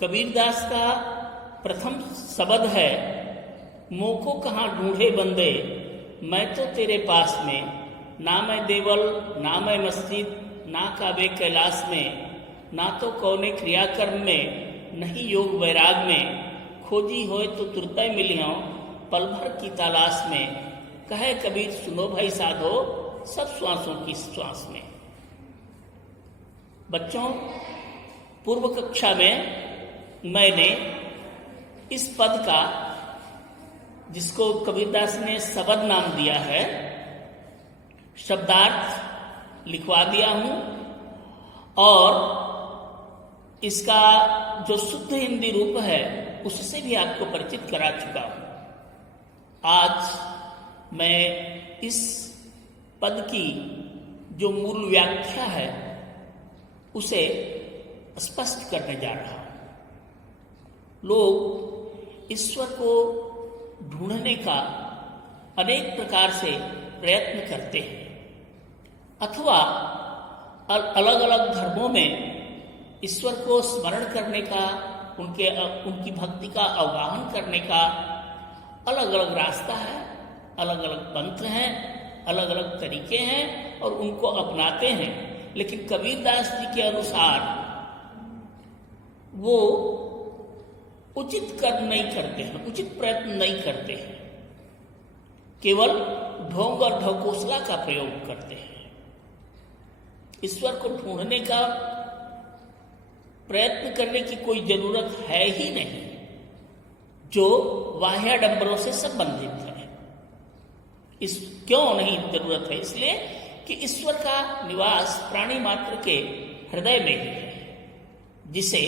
कबीरदास का प्रथम शब्द है, मोको कहाँ ढूंढे बंदे, मैं तो तेरे पास में, ना मैं देवल ना मैं मस्जिद ना काबे कैलाश में, ना तो कौने क्रियाकर्म में, नहीं योग वैराग में, खोजी होए तो तुरते मिलियों पल भर की तलाश में, कहे कबीर सुनो भाई साधो सब श्वासों की श्वास में। बच्चों, पूर्व कक्षा में मैंने इस पद का, जिसको कबीरदास ने शब्द नाम दिया है, शब्दार्थ लिखवा दिया हूं और इसका जो शुद्ध हिंदी रूप है उससे भी आपको परिचित करा चुका हूं। आज मैं इस पद की जो मूल व्याख्या है उसे स्पष्ट करने जा रहा हूं। लोग ईश्वर को ढूंढने का अनेक प्रकार से प्रयत्न करते हैं अथवा अलग अलग धर्मों में ईश्वर को स्मरण करने का, उनकी भक्ति का आवाहन करने का अलग अलग रास्ता है, अलग अलग पंथ हैं, अलग अलग तरीके हैं और उनको अपनाते हैं। लेकिन कबीरदास जी के अनुसार वो उचित कर्म नहीं करते हैं, उचित प्रयत्न नहीं करते हैं, केवल ढोंग और ढकोसला का प्रयोग करते हैं। ईश्वर को ढूंढने का प्रयत्न करने की कोई जरूरत है ही नहीं, जो बाह्याडंबरों से संबंधित है। क्यों नहीं जरूरत है? इसलिए कि ईश्वर का निवास प्राणी मात्र के हृदय में ही है, जिसे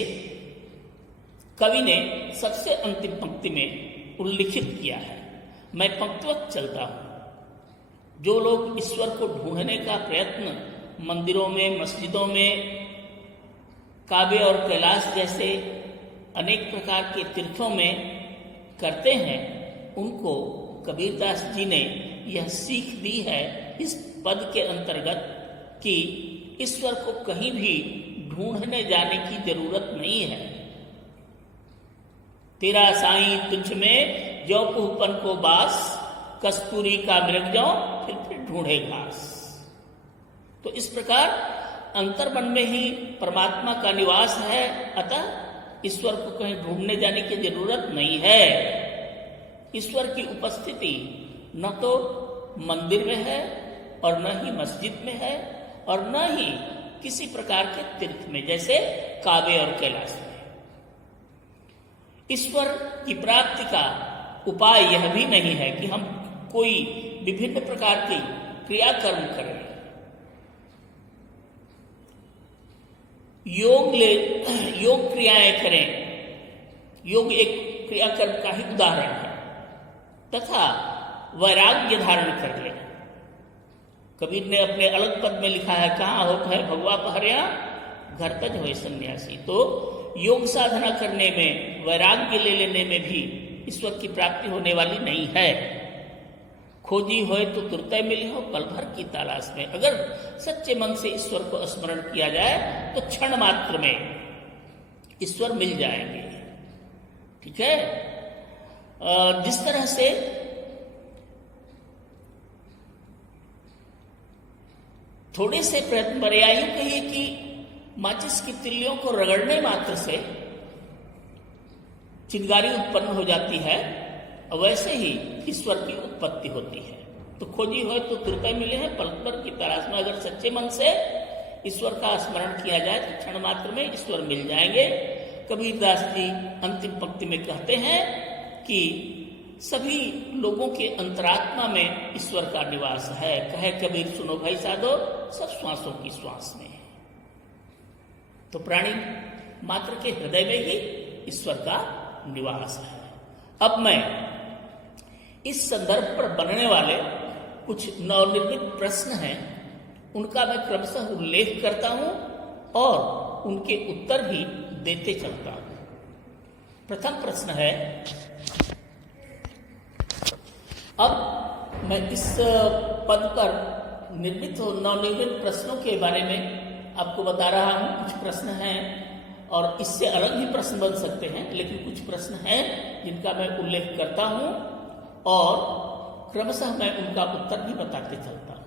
कवि ने सबसे अंतिम पंक्ति में उल्लिखित किया है। मैं पंक्तिवत चलता हूं। जो लोग ईश्वर को ढूंढने का प्रयत्न मंदिरों में, मस्जिदों में, काबे और कैलाश जैसे अनेक प्रकार के तीर्थों में करते हैं, उनको कबीरदास जी ने यह सीख दी है इस पद के अंतर्गत कि ईश्वर को कहीं भी ढूंढने जाने की जरूरत नहीं है। तेरा साईं तुझ में जो पुहपन को बास, कस्तूरी का मृग जो फिर ढूंढे घास। तो इस प्रकार अंतर्मन में ही परमात्मा का निवास है, अतः ईश्वर को कहीं ढूंढने जाने की जरूरत नहीं है। ईश्वर की उपस्थिति न तो मंदिर में है और न ही मस्जिद में है और न ही किसी प्रकार के तीर्थ में, जैसे काबे और कैलाश में। ईश्वर की प्राप्ति का उपाय यह भी नहीं है कि हम कोई विभिन्न प्रकार की क्रियाकर्म करें, योग क्रियाएं करें। योग एक क्रियाकर्म का ही उदाहरण है, तथा वैराग्य धारण कर ले। कबीर ने अपने अलग पद में लिखा है, कहाँ होता है भगवा पहरिया, घर तज होए सन्यासी। तो योग साधना करने में, वैराग्य ले लेने में भी ईश्वर की प्राप्ति होने वाली नहीं है। खोजी होए तो तुरते मिली हो पल भर की तलाश में। अगर सच्चे मन से ईश्वर को स्मरण किया जाए तो क्षण मात्र में ईश्वर मिल जाएंगे। ठीक है? जिस तरह से थोड़े से प्रयत्न पर्यायु कहिए कि माचिस की तिल्लियों को रगड़ने मात्र से चिंगारी उत्पन्न हो जाती है, वैसे ही ईश्वर की उत्पत्ति होती है। तो खोजी हो तो तुरते मिले हैं पल भर की तलाश में। अगर सच्चे मन से ईश्वर का स्मरण किया जाए तो क्षण मात्र में ईश्वर मिल जाएंगे। कबीरदास जी अंतिम पंक्ति में कहते हैं कि सभी लोगों के अंतरात्मा में ईश्वर का निवास है। कहे कबीर सुनो भाई साधो सब श्वासों की श्वास में। तो प्राणी मात्र के हृदय में ही ईश्वर का निवास है। अब मैं इस संदर्भ पर बनने वाले कुछ नवनिर्मित प्रश्न हैं, उनका मैं क्रमशः उल्लेख करता हूं और उनके उत्तर भी देते चलता हूं। प्रथम प्रश्न है, अब मैं इस पद पर निर्मित नवनिर्मित प्रश्नों के बारे में आपको बता रहा हूं। कुछ प्रश्न हैं और इससे अलग भी प्रश्न बन सकते हैं, लेकिन कुछ प्रश्न हैं जिनका मैं उल्लेख करता हूं और क्रमशः मैं उनका उत्तर भी बताते चलता हूं।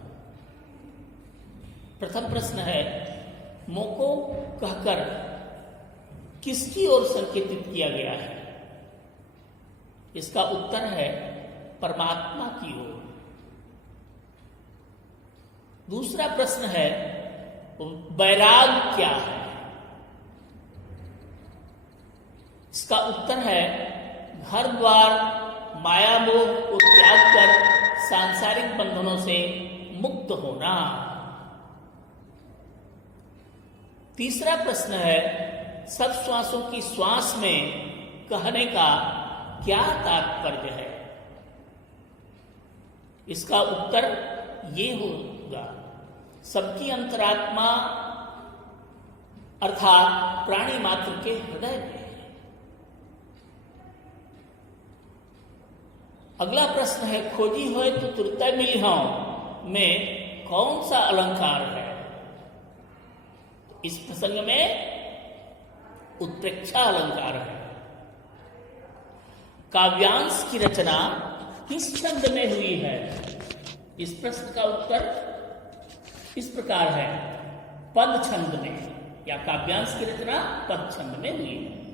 प्रथम प्रश्न है, मोको कहकर किसकी ओर संकेतित किया गया है? इसका उत्तर है परमात्मा की ओर। दूसरा प्रश्न है, वैराग क्या है? इसका उत्तर है घर द्वार माया मोह को त्याग कर सांसारिक बंधनों से मुक्त होना। तीसरा प्रश्न है, सब श्वासों की श्वास में कहने का क्या तात्पर्य है? इसका उत्तर ये होगा, सबकी अंतरात्मा अर्थात प्राणी मात्र के हृदय में। अगला प्रश्न है, खोजी होए तो तुरते मिली हूं में कौन सा अलंकार है? इस प्रसंग में उत्प्रेक्षा अलंकार है। काव्यांश की रचना किस छंद में हुई है? इस प्रश्न का उत्तर इस प्रकार है, पद छंद में, या काव्यांश की रचना पद छंद में हुई है।